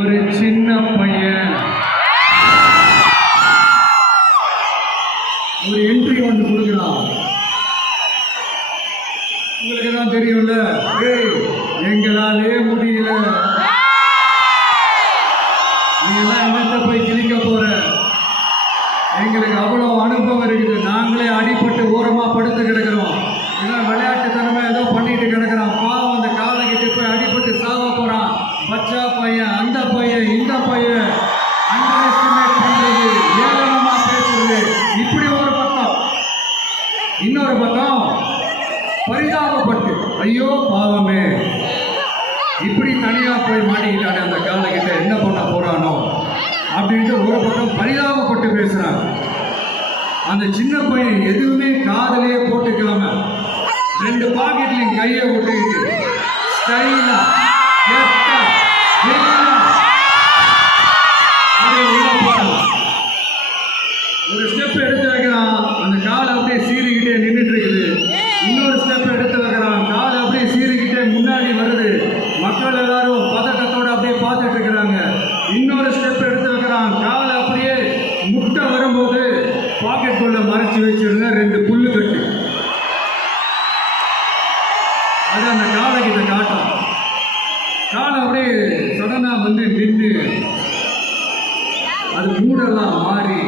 ஒரு சின்ன பையன் ஒரு என்ட்ரி ஒன்று கொடுக்குறான். உங்களுக்கு தான் தெரியும்ல, எங்களாலே முடியல, நீங்களாம் என்னத்தை போய் கிழிக்க போற, எங்களுக்கு அவ்வளோ அனுபவம் இருக்குது, நாங்களே அடிபட்டு ஓரமா படுத்து கிடக்கிறோம், இதெல்லாம் விளையாட்டுத்தனமா ஏதோ பண்ணிட்டு கிடக்கிறான், பாவம் அந்த காலைக்கிட்டு போய் அடிபட்டு சாவ போறான், பச்சா பையன், அந்த பையன், இந்த பையன், அண்டர் எஸ்டிமேட் பண்றது, ஏளனமா பேசுறது, இப்படி ஒரு பக்கம். இன்னொரு பக்கம் பரிதாபப்பட்டு, ஐயோ பாவமே, இப்படி தனியா போய் மாட்டிக்கிட்டானே அந்த காலைக்கிட்ட, என்ன பண்ண போறானோ அப்படின்ட்டு ஒரு பக்கம் பரிதாபப்பட்டு பேசுறாங்க. அந்த சின்ன பையன் எதுவுமே காதலையே போட்டுக்காம 2 பாக்கெட்லையும் கையை விட்டுக்கிட்டு ஸ்டைலா ஒரு ஸ்டெப் எடுத்து வைக்கிறான், அந்த காலை அப்படியே சீறிக்கிட்டே நின்றுட்டு இருக்குது. இன்னொரு ஸ்டெப் எடுத்து வைக்கிறான், காலை அப்படியே சீறிக்கிட்டே முன்னாடி வருது. மக்கள் எல்லாரும் பதட்டத்தோட அப்படியே பார்த்துட்டு இருக்கிறாங்க. இன்னொரு ஸ்டெப் எடுத்து வைக்கிறான், காலை அப்படியே முட்டை வரும்போது பாக்கெட்டுக்குள்ள மறைச்சு வச்சிருந்த 2 புல்லு கட்டு, அது அந்த காலை கிட்ட காட்டும். காலை அப்படியே சடனா வந்து நின்று அது மூடெல்லாம் மாறி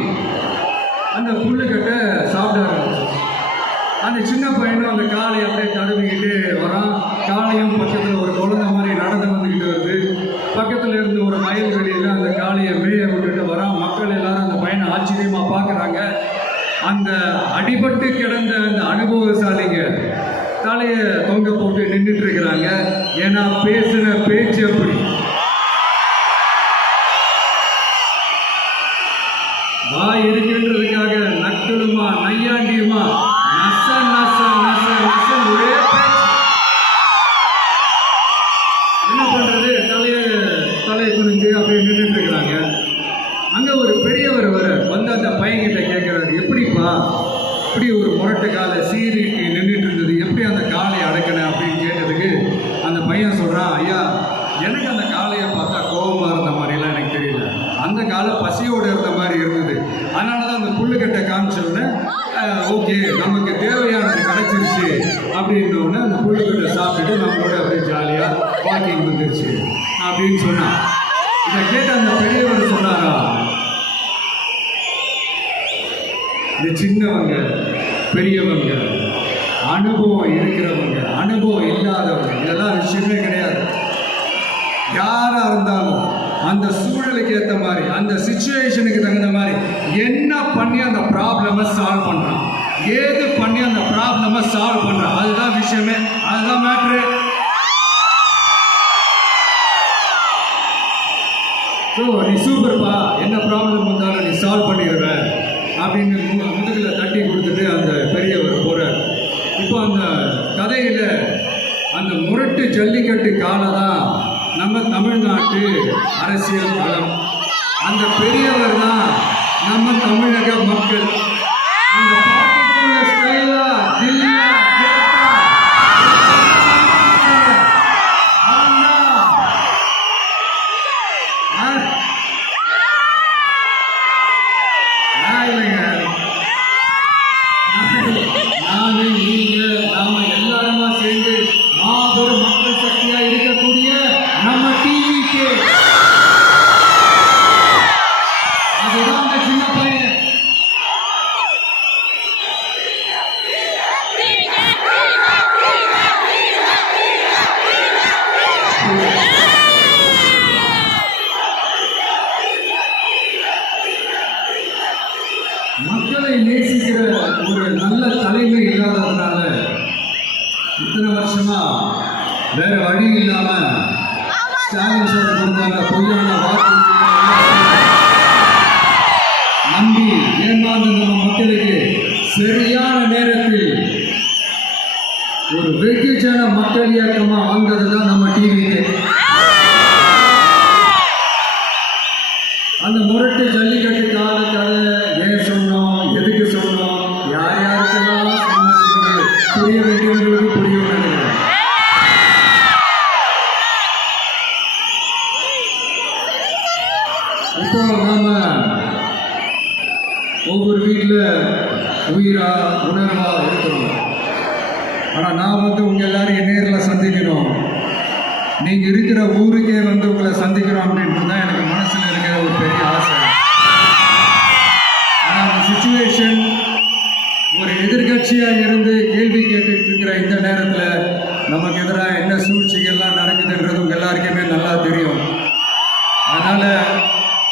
அந்த புல்லுக்கட்டை சாப்பிட ஆரம்பிச்சு. அந்த சின்ன பையனும் அந்த காலை அப்படியே தடவிக்கிட்டு வரான். காலையும் பக்கத்தில் ஒரு குழந்தை மாதிரி நடந்து வந்துக்கிட்டு வருது. பக்கத்தில் இருந்து ஒரு மயில் வெளியில் அந்த காளையை மேய விட்டுட்டு வரான். மக்கள் எல்லாரும் அந்த பையனை ஆச்சரியமாக பார்க்குறாங்க. அந்த அடிபட்டு கிடந்த அந்த அனுபவசாலிங்க தலையை தொங்க போட்டு நின்றுட்டு இருக்கிறாங்க. ஏன்னா பேசுகிற பேச்சு அப்படி. வாய் இருக்குன்றதுக்காக நக்கலுமா நையாண்டியுமா நச நச நச நச ஒரே பேச்சு. என்ன பண்றது, தலையை குனிஞ்சு அப்படியே நின்றுட்டு இருக்கிறாங்க. அங்க ஒரு பெரியவர் வந்து அந்த பையன்கிட்ட கேட்கிறாரு, எப்படிப்பா இப்படி ஒரு முரட்டு காலை சீரிக்கு நின்றுட்டு இருந்தது, எப்படி அந்த காலையை அடக்கணும் அப்படின்னு கேட்டதுக்கு அந்த பையன் சொல்றான், ஐயா எனக்கு அந்த காளையை பார்த்தா கோபமாக இருந்த மாதிரிலாம் எனக்கு தெரியல, அந்த காலை பசியோடு இருந்த மாதிரி இருந்தது, அதனால தான் அந்த புல்லுக்கட்டை காமிச்சோடனே ஓகே நமக்கு தேவையானது கிடைச்சிருச்சு அப்படின்னோடனே அந்த புல்லுக்கட்டை சாப்பிட்டுட்டு நம்மளோட அப்படியே ஜாலியாக வாக்கிங் வந்துருச்சு அப்படின்னு சொன்னான். இதை கேட்ட அந்த பெரியவர் சொன்னாரா, இந்த சின்னவங்க பெரியவங்க அனுபவம் இருக்கிறவங்க அனுபவம் இல்லாதவங்க இதெல்லாம் விஷயமே கிடையாது. யாரா இருந்தாலும் அந்த சூழலுக்கு ஏற்ற மாதிரி அந்த சிச்சுவேஷனுக்கு தகுந்த மாதிரி என்ன பண்ணி அந்த ப்ராப்ளமை சால்வ் பண்றான், ஏது பண்ணி அந்த ப்ராப்ளமை சால்வ் பண்றான், அதுதான் விஷயமே, அதுதான் மேட்ரு. ஸோ நீ சூப்பர்ப்பா, என்ன ப்ராப்ளம் வந்தாலும் நீ சால்வ் பண்ணிடுவ அப்படின்னு முதுகில் தட்டி கொடுத்துட்டு அந்த பெரியவர் போகிறார். இப்போ அந்த கதையில் அந்த முரட்டு ஜல்லிக்கட்டு காலை தான் நம்ம தமிழ்நாட்டு அரசியல் களம். அந்த பெரியவர் தான் நம்ம தமிழக மக்கள். அந்த பாப்புலர் ஸ்டைலா தில்லியா மக்களை நேசிக்கிற ஒரு நல்ல தலைமை இல்லாததுனால இத்தனை வருஷமா வேற வழி இல்லாம ஸ்டாலின் சார் கொடுத்தாங்க பொய்யான வாக்கு நம்பி ஏமாந்த நம்ம மக்களுக்கு சரியான நேரத்தில் ஒரு வெகுஜன மக்கள் இயக்கமா வந்தது தான் நம்ம டிவிக்கு. அந்த முரட்டு ஜல்லிக்கட்டு கால கதை ஏன் சொன்னோம், எதுக்கு சொன்னோம், யார் யாருக்கெல்லாம் சொன்னது புரிய வேண்டியவர்களுக்கு புரிய வேண்டியது. இப்போ நாம ஒவ்வொரு வீட்டில் உயிரா உணர்வா இருக்கிறோம். ஆனால் நான் உங்க எல்லாரையும் நேரில் சந்திக்கணும், நீங்கள் இருக்கிற ஊருக்கே உங்களை சந்திக்கிறோம் அப்படின்றது தான் எனக்கு மனசில் இருக்கிற ஒரு பெரிய ஆசை. ஆனால் அந்த சுச்சுவேஷன் ஒரு எதிர்கட்சியாக இருந்து கேள்வி கேட்டுட்டு இருக்கிற இந்த நேரத்தில் நமக்கு எதிராக என்ன சூழ்ச்சிகள்லாம் நடக்குதுன்றது உங்கள் எல்லாருக்குமே நல்லா தெரியும். அதனால்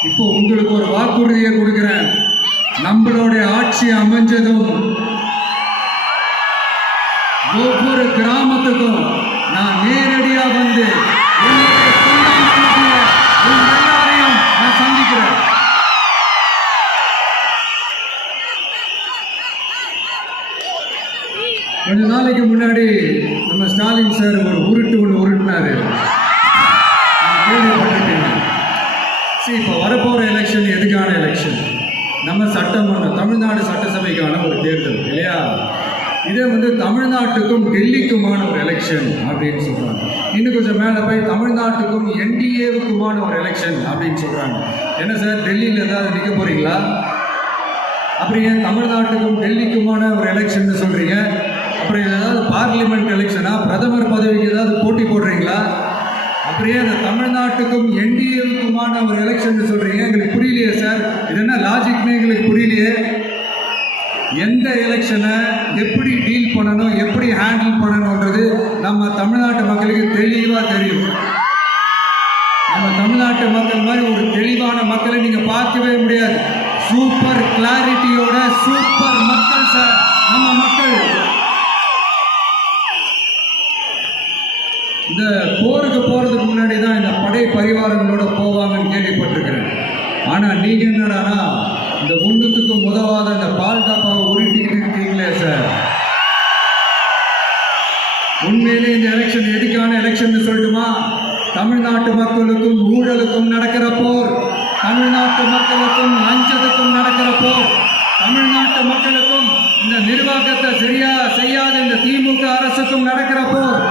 இப்போ உங்களுக்கு ஒரு வாக்குறுதியை கொடுக்குறேன். நம்மளுடைய ஆட்சி அமைஞ்சதும் ஒவ்வொரு கிராமத்துக்கும் நான் நேரடியாக வந்து எல்லாரையும் நான் சந்திக்கிறேன். கொஞ்ச நாளைக்கு முன்னாடி நம்ம ஸ்டாலின் சார் ஒரு உருட்டு ஒன்று உருட்டினாரு, கேள்விப்பட்டிருக்கீங்க. சரி, இப்போ வரப்போகிற எலெக்ஷன் எதுக்கான எலெக்ஷன்? நம்ம சட்டமன்றம், தமிழ்நாடு சட்டசபைக்கான ஒரு தேர்தல் இல்லையா? இதே தமிழ்நாட்டுக்கும் டெல்லிக்குமான ஒரு எலெக்ஷன் அப்படின்னு சொல்கிறாங்க. இன்னும் கொஞ்சம் மேலே போய் தமிழ்நாட்டுக்கும் என்டிஏவுக்குமான ஒரு எலெக்ஷன் அப்படின்னு சொல்கிறாங்க. என்ன சார், டெல்லியில் ஏதாவது நிற்க போகிறீங்களா? அப்புறம் ஏன் தமிழ்நாட்டுக்கும் டெல்லிக்குமான ஒரு எலெக்ஷன் சொல்கிறீங்க? அப்புறம் ஏதாவது பார்லிமெண்ட் எலெக்ஷனா, பிரதமர் பதவிக்கு ஏதாவது போட்டி போடுறீங்களா? அப்படியே அந்த தமிழ்நாட்டுக்கும் என்டிஏவுக்குமான ஒரு எலெக்ஷன் சொல்றீங்க. எங்களுக்கு புரியலையே சார், இது என்ன லாஜிக்னு எங்களுக்கு புரியலையே. எந்த எலெக்ஷனை எப்படி டீல் பண்ணணும், எப்படி ஹேண்டில் பண்ணணுன்றது நம்ம தமிழ்நாட்டு மக்களுக்கு தெளிவாக தெரியும். நம்ம தமிழ்நாட்டு மக்கள் மாதிரி ஒரு தெளிவான மக்களை நீங்க பார்க்கவே முடியாது. சூப்பர் கிளாரிட்டியோட சூப்பர் மக்கள் சார் நம்ம மக்கள். இந்த போருக்கு போறதுக்கு முன்னாடி தான் இந்த படை பரிவாரங்களோட போவாங்கன்னு கேள்விப்பட்டிருக்கிறேன். ஆனா நீங்க என்னடானா இந்த ஒன்றுத்துக்கும் உதவாத இந்த பால் டாப்பாவை உருட்டிக்கிட்டு இருக்கீங்களே சார். உண்மையிலே இந்த எலெக்ஷன் எதுக்கான எலெக்ஷன் சொல்லட்டுமா? தமிழ்நாட்டு மக்களுக்கும் ஊழலுக்கும் நடக்கிற போர், தமிழ்நாட்டு மக்களுக்கும் லஞ்சத்துக்கும் நடக்கிற போர், தமிழ்நாட்டு மக்களுக்கும் இந்த நிர்வாகத்தை சரியா செய்யாத இந்த திமுக அரசுக்கும் நடக்கிற போர்.